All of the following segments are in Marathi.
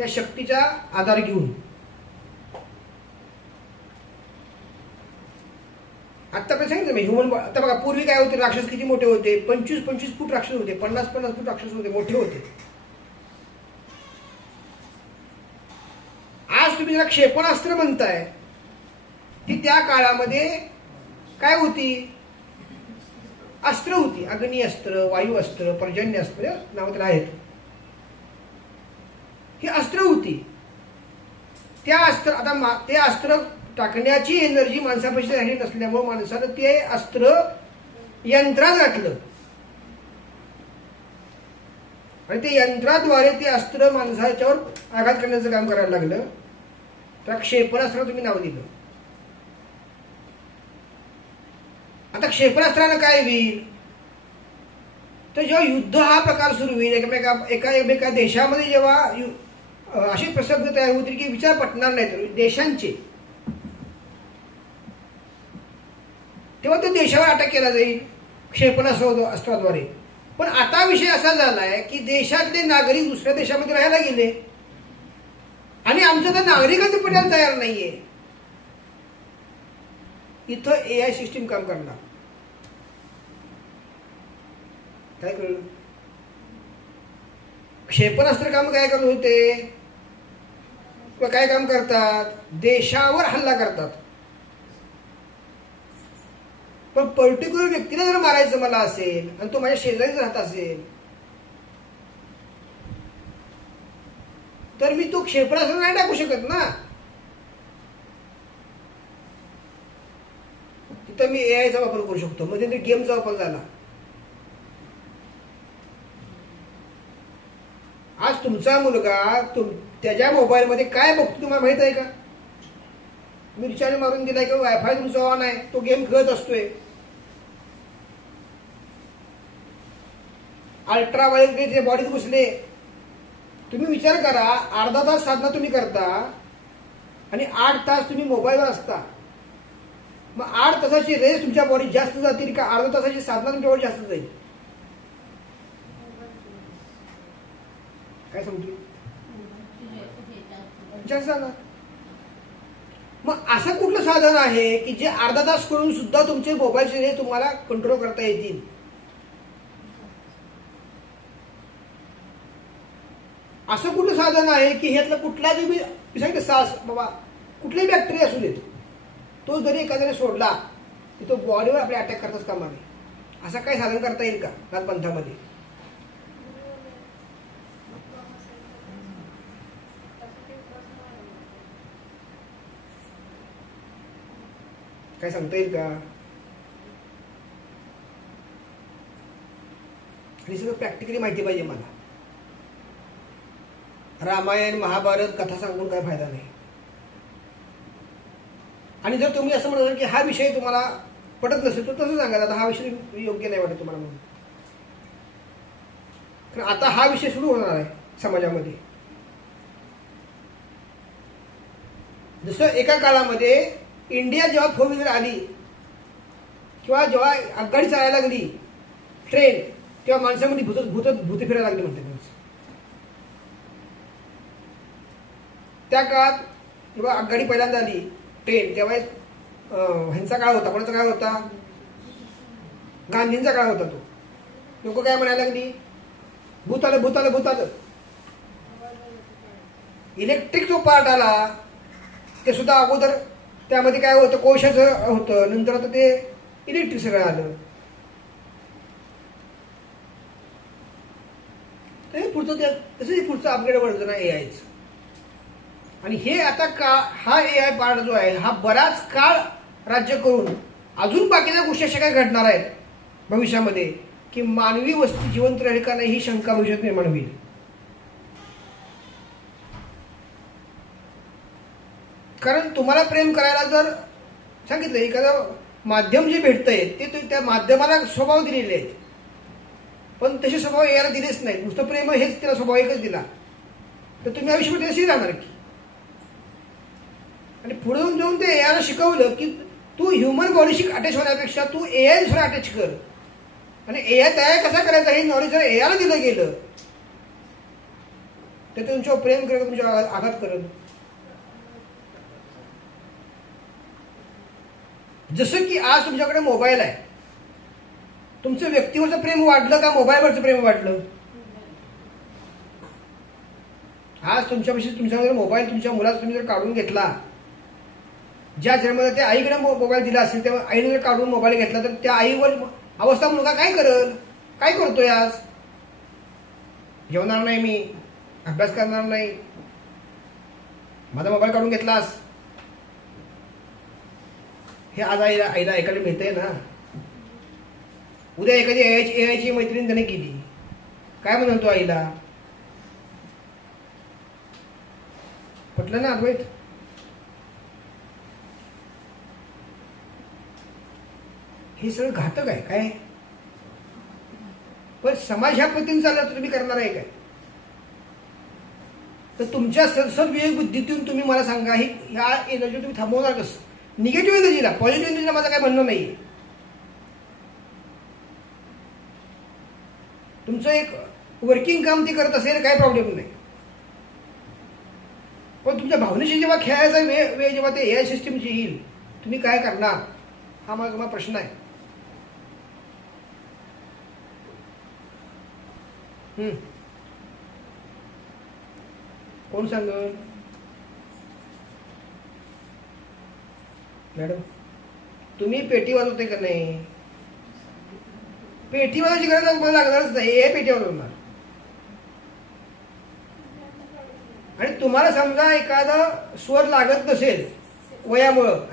त्या शक्तीचा आधार घेऊन. आत्तापर्यंत सांगितलं मी ह्युमन. आता बघा पूर्वी काय होते, राक्षस किती मोठे होते, 25-25 फूट राक्षस होते, 50-50 फूट राक्षस होते, मोठे होते. आज तुम्ही ज्याला क्षेपणास्त्र म्हणताय ती त्या काळामध्ये काय होती, अस्त्र होती. अग्नी अस्त्र, वायू अस्त्र, पर्जन्य अस्त्र नाव त्याला आहेत. ही अस्त्र होती. त्या अस्त्र आता ते अस्त्र टाकण्याची एनर्जी माणसापाशी राहिली नसल्यामुळे माणसानं ते अस्त्र यंत्रात घातलं आणि ते यंत्राद्वारे ते अस्त्र माणसाच्यावर आघात करण्याचं काम करायला लागलं. त्या क्षेपणास्त्र तुम्ही नाव दिलं. आता क्षेपणास्त्रानं काय होईल, तर जेव्हा युद्ध हा प्रकार सुरू होईल, एका देशामध्ये जेव्हा असे प्रसंग तयार होतील की विचार पटणार नाहीत देशांचे, तेव्हा तो देशावर अटॅक केला जाईल क्षेपणास्त्राद्वारे. पण आता विषय असा झालाय की देशातले नागरिक दुसऱ्या देशामध्ये राहायला गेले आणि आमचं तर नागरिकाचं पडायला तयार नाहीये. इथं AI सिस्टीम काम करणार. काय कळलं? क्षेपणास्त्र काम काय करत होते, काय काम करतात, देशावर हल्ला करतात. पण पर्टिक्युलर व्यक्तीला जर मारायचं मला असेल आणि तो माझ्या शेजारीच राहत असेल तर मी तो क्षेपणास्त्र नाही टाकू शकत ना. तिथं मी AIचा वापर करू शकतो. मध्ये गेमचा वापर झाला. आज तुमचा मुलगा त्याच्या मोबाईलमध्ये काय बघतो तुम्हाला माहित आहे का? मी रिचार्ज मारून दिलाय किंवा वायफाय तुमचा ऑन आहे, तो गेम खेळत असतोय. अल्ट्रा व्हायोलेट जे बॉडीत घुसले. तुम्ही विचार करा, अर्धा तास साधना तुम्ही करता आणि 8 तास तुम्ही मोबाईलवर असता. मग 8 तासाची रेस तुमच्या बॉडीत जास्त जातील का अर्धा तासाची साधना तुमच्या बॉडीत जास्त जाईल? काय समजू जास्त जाणार. मग असं कुठलं साधन आहे की जे अर्धा तास करून सुद्धा तुमचे मोबाईलचे रेस तुम्हाला कंट्रोल करता येतील? असं कुठलं साधन आहे की ह्यातलं कुठला जो मी सांगितलं सास बाबा कुठलाही बॅक्टेरिया असू देत, तो जरी एखाद्याने सोडला की तो बॉडीवर आपले अटॅक करताच कामा नये. असं काय साधन करता येईल का नाथपंथामध्ये? काय सांगता येईल का? हे सगळं प्रॅक्टिकली माहिती पाहिजे मला. रामायण महाभारत कथा सांगून काय फायदा नाही. आणि जर तुम्ही असं म्हणत की हा विषय तुम्हाला पटत नसेल तर तसं सांगा, आता हा विषय योग्य नाही वाटत तुम्हाला म्हणून. कारण आता हा विषय सुरू होणार आहे समाजामध्ये. जसं एका काळामध्ये इंडिया जेव्हा 4 व्हीलर आली किंवा जेव्हा आगगाडी चालायला लागली ट्रेन, तेव्हा माणसामध्ये भूत फिरायला लागली म्हणते. त्या काळात जेव्हा आगगाडी पहिल्यांदा आली ट्रेन, तेव्हा ह्यांचा काळ होता. कोणाचा काळ होता? गांधींचा काळ होता. तो लोक काय म्हणायला लागली, भूत आलं भूत आलं भूत आलं. इलेक्ट्रिक जो पार्ट आला ते सुद्धा अगोदर त्यामध्ये काय होतं, कोशाचं होतं, नंतर आता ते इलेक्ट्रिक सगळं आलं. पुढचं अपग्रेड वर्जन आहे AIच. आणि हे आता हा AI पार्ट जो आहे हा बराच काळ राज्य करून अजून बाकीच्या गोष्टी अशा काय घडणार आहेत भविष्यामध्ये की मानवी वस्ती जिवंत राहील का नाही ही शंका भविष्यात निर्माण होईल. कारण तुम्हाला प्रेम करायला जर सांगितलं, एखादं माध्यम जे भेटतंय ते त्या माध्यमाला स्वभाव दिलेले आहेत, पण तसे स्वभाव यायला दिलेच नाही. नुसतं प्रेम हेच त्याला स्वभाव एकच दिला तर तुम्ही आयुष्यभर तशी राहणार की. आणि पुढे जाऊन ते एआयला शिकवलं की तू ह्युमन बॉडीशी अटॅच होण्यापेक्षा तू AI दुसरा अटॅच कर. आणि AI तयार कसा करायचा हे नॉलेज जर एआयला दिलं गेलं तर ते तुमच्यावर प्रेम करेल, तुमच्यावर आघात करेल. जसं की आज तुमच्याकडे मोबाईल आहे, तुमचं व्यक्तीवरचं प्रेम वाढलं का मोबाईलवरचं प्रेम वाढलं? आज तुमच्याकडे मोबाईल तुमच्या मुलाचा तुम्ही जर काढून घेतला, ज्या जन्माला त्या आईकडे मोबाईल दिला असेल तेव्हा आईने जर काढून मोबाईल घेतला तर त्या आईवर अवस्था मुलगा काय करल? काय करतोय आज? जेवणार नाही, मी अभ्यास करणार नाही, माझा मोबाईल काढून घेतलास. हे आज आईला ऐकायला मिळतंय ना. उद्या एखादी एआयची मैत्रीण त्याने केली, काय म्हणतो आईला? पटलं ना अद्वैत? हे सगळं घातक आहे काय? पण समाज ह्या पद्धतीने चालला तर तुम्ही करणार आहे काय? तर तुमच्या सद्विवेक बुद्धीतून तुम्ही मला सांगा, ह्या एनर्जी तुम्ही थांबवणार कसं? निगेटिव्ह एनर्जीला, पॉझिटिव्ह एनर्जीला माझं काय म्हणणं नाहीये. तुमचं एक वर्किंग काम ती करत असेल, काही प्रॉब्लेम नाही. पण तुमच्या भावनेशी जेव्हा खेळायचा वेळ जेव्हा ते एआय सिस्टीमची येईल, तुम्ही काय करणार? हा माझा प्रश्न आहे. कोण सांग मॅडम? तुम्ही पेटी वाजवते का नाही? पेटी वाजवायची गरज मला लागणारच नाही, हे पेटी वाजवणार. आणि तुम्हाला समजा एखादा स्वर लागत नसेल वयामुळं,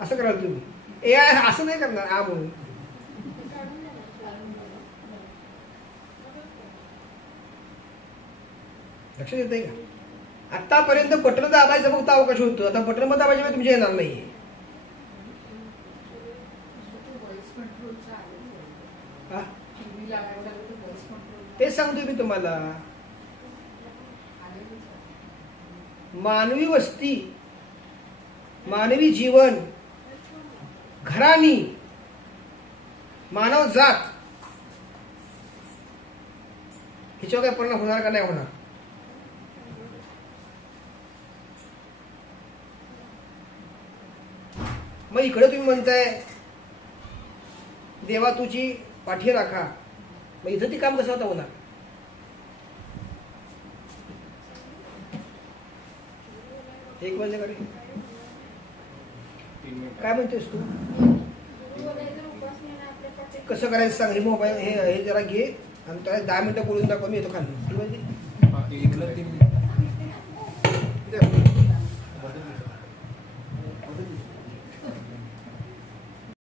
असं कराल तुम्ही. एआय असं नाही करणार म्हणून. लक्षात येतंय का? आतापर्यंत बटन दाबायचा फक्त अवकाश होतो, आता बटन दाबायच्या वेळी तुमच्या येणार नाहीये. तेच सांगतोय मी तुम्हाला. मानवी वस्ती, मानवी जीवन, घराणी, मानव जात ह्याच्यावर काय परिणाम होणार का नाही होणार? मग इकडे तुम्ही म्हणताय देवा तुझी पाठी राखा, मग इथं ती काम कसं होता होणार? एक वाजेकडे काय म्हणतेस तू? कसं करायचं सांग. हे मोबाईल हे जरा घे आणि त्याला 10 मिनिटं बोलून दाखव, मी येतो खाली.